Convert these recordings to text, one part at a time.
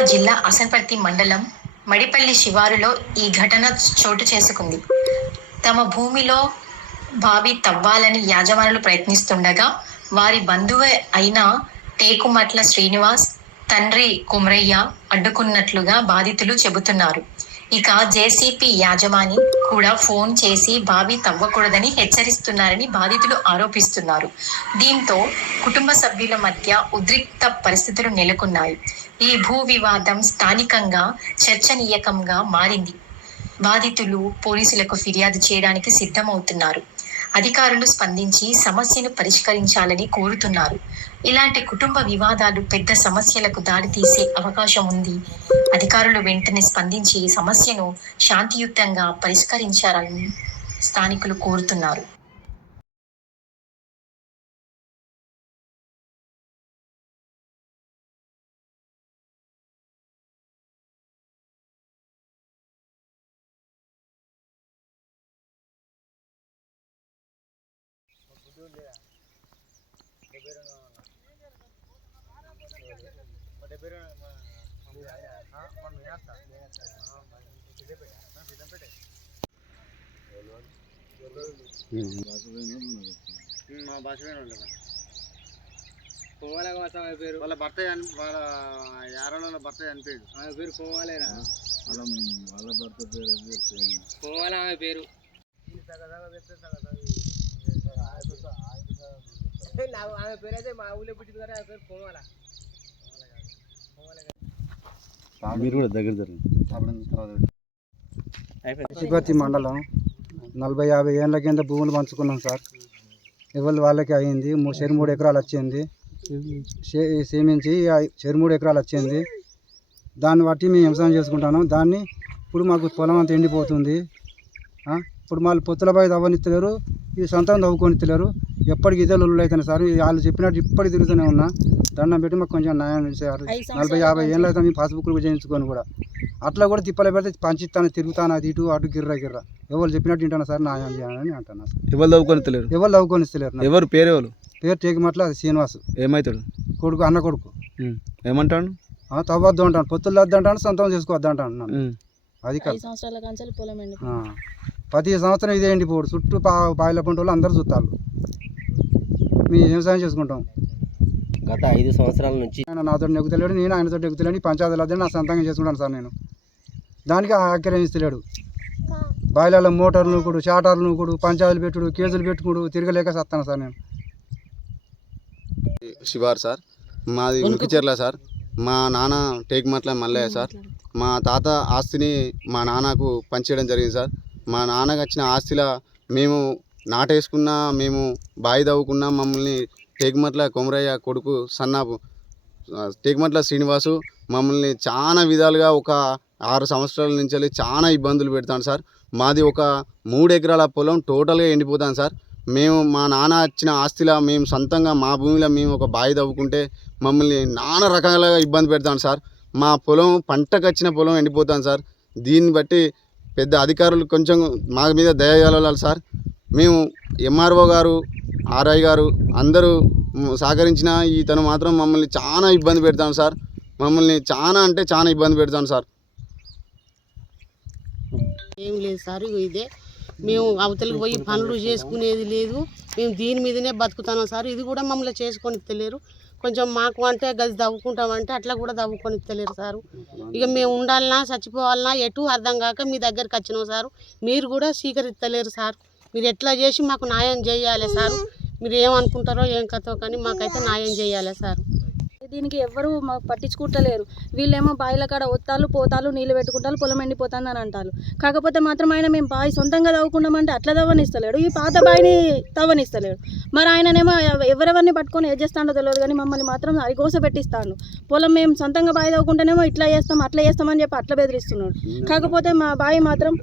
నిజామాబాద్ జిల్లా అసన్పర్తి మండలం మడిపల్లి శివారులో ఈ ఘటన చోటు చేసుకుంది. తమ భూమిలో బావి తవ్వాలని యాజమానులు ప్రయత్నిస్తుండగా వారి బంధువు అయిన టేకుమట్ల శ్రీనివాస్ తండ్రి కుమరయ్య అడ్డుకున్నట్లుగా బాధితులు చెబుతున్నారు. ఇక జేసీపీ యాజమాని కూడా ఫోన్ చేసి బావి తవ్వకూడదని హెచ్చరిస్తున్నారని బాధితులు ఆరోపిస్తున్నారు. దీంతో కుటుంబ సభ్యుల మధ్య ఉద్రిక్త పరిస్థితులు నెలకొన్నాయి. ఈ భూ వివాదం స్థానికంగా చర్చనీయాంశంగా మారింది. బాధితులు పోలీసులకు ఫిర్యాదు చేయడానికి సిద్ధమవుతున్నారు. అధికారులు స్పందించి సమస్యను పరిష్కరించాలని కోరుతున్నారు. ఇలాంటి కుటుంబ వివాదాలు పెద్ద సమస్యలకు దారితీసే అవకాశం ఉంది. అధికారులు వెంటనే స్పందించి సమస్యను శాంతియుతంగా పరిష్కరించాలని స్థానికులు కోరుతున్నారు. పోవాలే కోసం ఆమె పేరు వాళ్ళ భర్త వాళ్ళ యారలో భర్త చనిపోయాడు. ఆమె పేరు పోవాలేరా వాళ్ళ భర్త పేరు పోవాలి. ఆమె పేరు ఆమె పేరు అయితే మా ఊళ్ళో పుట్టింది కదా. ఆమె పేరు పోవాలా. మీరు కూడా దగ్గర తిరుపతి మండలం 40-50 ఏళ్ళ కింద భూములు పంచుకున్నాం సార్. ఎవరి వాళ్ళకి అయింది. 3 ఎకరాలు వచ్చింది. సేమించి 3 ఎకరాలు వచ్చింది. దాన్ని బట్టి మేము వ్యవసాయం చేసుకుంటాను. దాన్ని ఇప్పుడు మాకు పొలం అంతా ఎండిపోతుంది. ఇప్పుడు మళ్ళీ పొత్తులపై తవ్వనిస్తలేరు, ఈ సొంతం తవ్వుకొనిస్తలేరు. ఎప్పటికి ఇదే లొల్లు అవుతాయి సార్. వాళ్ళు చెప్పినట్టు ఇప్పటికి తిరుగుతూనే ఉన్నా. దండం పెట్టి మాకు కొంచెం న్యాయం చేయాలి. 40-50 ఏళ్ళు అయితే మేము పాస్బుక్లు చేయించుకొని కూడా అట్లా కూడా తిప్పలు పెడితే పంచిస్తాను, తిరుగుతాను, అది ఇటు అటు గిర్ర ఎవరు చెప్పినట్టు వింటాను సార్. న్యాయం చేయాలని అంటున్నా సార్. ఎవరు తవ్వుకొనిస్తలేరు. ఎవరు తవ్వుకొనిస్తలేరు. ఎవరు పేరు ఎవరు? పేరు టేకుమట్ల శ్రీనివాస్. ఏమవుతాడు? కొడుకు, అన్న కొడుకు. ఏమంటాడు? తవ్వద్దు అంటాను, పొత్తులు వద్దు అంటాను, సొంతం చేసుకోవద్దు అంటాను. అది ప్రతి సంవత్సరం ఇదే ఎండిపోడు. చుట్టూ బాయిల పంట వాళ్ళు అందరూ చూస్తారు. మేము వ్యవసాయం చేసుకుంటాం. గత 5 సంవత్సరాల నుంచి ఆయన నాతో నెగ్గుతలేడు, నేను ఆయనతో నెగ్గుతలేని పంచాయతీలు వద్దని నా సొంతంగా చేసుకుంటాను సార్. నేను దానికి ఆక్రమిస్తలేడు. బాయిలలో మోటార్లు కూడా, చాటార్లు కూడా, పంచాయతీలు పెట్టుడు, కేసులు పెట్టుకుడు తిరగలేక వస్తాను సార్. నేను శివారు సార్, మాది ఉనికిచెర్ల సార్. మా నాన్న టేకుమట్ల మల్లయ్య సార్. మా తాత ఆస్తిని మా నాన్నకు పంచేయడం జరిగింది సార్. మా నాన్నకు వచ్చిన ఆస్తిలో మేము నాటేసుకున్నా, మేము బావి తవ్వుకున్నా, మమ్మల్ని టేకుమట్ల కుమరయ్య కొడుకు సన్నాపు టేకుమట్ల శ్రీనివాసు మమ్మల్ని చాలా విధాలుగా ఒక 6 సంవత్సరాల నుంచి చాలా ఇబ్బందులు పెడతాను సార్. మాది ఒక 3 ఎకరాల పొలం టోటల్గా ఎండిపోతాను సార్. మేము మా నాన్న వచ్చిన ఆస్తిలో మేము సొంతంగా మా భూమిలో మేము ఒక బావి తవ్వుకుంటే మమ్మల్ని నానా రకాలుగా ఇబ్బంది పెడతాను సార్. మా పొలం పంటకు వచ్చిన పొలం ఎండిపోతాను సార్. దీన్ని బట్టి పెద్ద అధికారులు కొంచెం మా మీద దయగలగాలి సార్. మేము ఎంఆర్ఓ గారు, ఆర్ఐ గారు అందరూ సహకరించిన ఇతను మాత్రం మమ్మల్ని చాలా ఇబ్బంది పెడతాను సార్. మమ్మల్ని చాలా అంటే చాలా ఇబ్బంది పెడతాను సార్. ఏం లేదు సార్, ఇదే మేము అవతలికి పోయి పనులు చేసుకునేది లేదు. మేము దీని మీదనే బతుకుతున్నాం సార్. ఇది కూడా మమ్మల్ని చేసుకొని ఇస్తలేరు. కొంచెం మాకు అంటే గది తవ్వుకుంటామంటే అట్లా కూడా తవ్వుకొని ఇస్తలేరు సారు. ఇక మేము ఉండాలన్నా చచ్చిపోవాలన్నా ఎటు అర్థం కాక మీ దగ్గరికి వచ్చినాం సారు. మీరు కూడా స్వీకరిస్తలేరు సార్. మీరు ఎట్లా చేసి మాకు న్యాయం చేయాలి సార్. మీరు ఏమనుకుంటారో ఏం కథో కానీ మాకైతే న్యాయం చేయాలి సార్. దీనికి ఎవ్వరు మాకు పట్టించుకుంటలేరు. వీళ్ళేమో బాయిల కాడ ఒత్తాలు పోతాలు నీళ్ళు పెట్టుకుంటారు, పొలం ఎండిపోతుంది అని అంటారు. కాకపోతే మాత్రం ఆయన మేము బావి సొంతంగా తవ్వుకున్నామంటే అట్లా తవ్వనిస్తలేడు, ఈ పాత బావిని తవ్వనిస్తలేడు. మరి ఆయననేమో ఎవరెవరిని పట్టుకొని ఏం చేస్తాడో తెలియదు కానీ మమ్మల్ని మాత్రం అరిగోస పెట్టిస్తాడు. పొలం మేము సొంతంగా బావి తవ్వుకుంటేనేమో ఇట్లా చేస్తాం అట్లా చేస్తామని చెప్పి అట్లా బెదిరిస్తున్నాడు. కాకపోతే మా బావి మాత్రం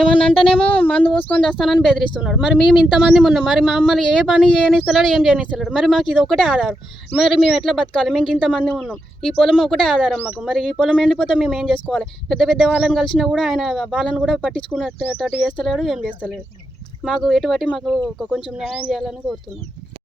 ఏమన్నా అంటేనేమో మందు పోసుకొని చేస్తానని బెదిరిస్తున్నాడు. మరి మేము ఇంతమంది ఉన్నాం, మరి మమ్మల్ని ఏ పని చేయనిస్తలేడు, ఏం చేయనిస్తలేడు. మరి మాకు ఇది ఒకటే ఆధారం. మరి మేము ఎట్లా బతకాలి? మేము ఇంతమంది ఉన్నాం, ఈ పొలం ఒకటే ఆధారం మాకు. మరి ఈ పొలం ఎండిపోతే మేము ఏం చేసుకోవాలి? పెద్ద పెద్ద వాళ్ళని కలిసినా కూడా ఆయన వాళ్ళని కూడా పట్టించుకున్నట్టు చేస్తలేడు, ఏం చేస్తలేడు. మాకు ఎటువంటి మాకు కొంచెం న్యాయం చేయాలని కోరుతున్నాం.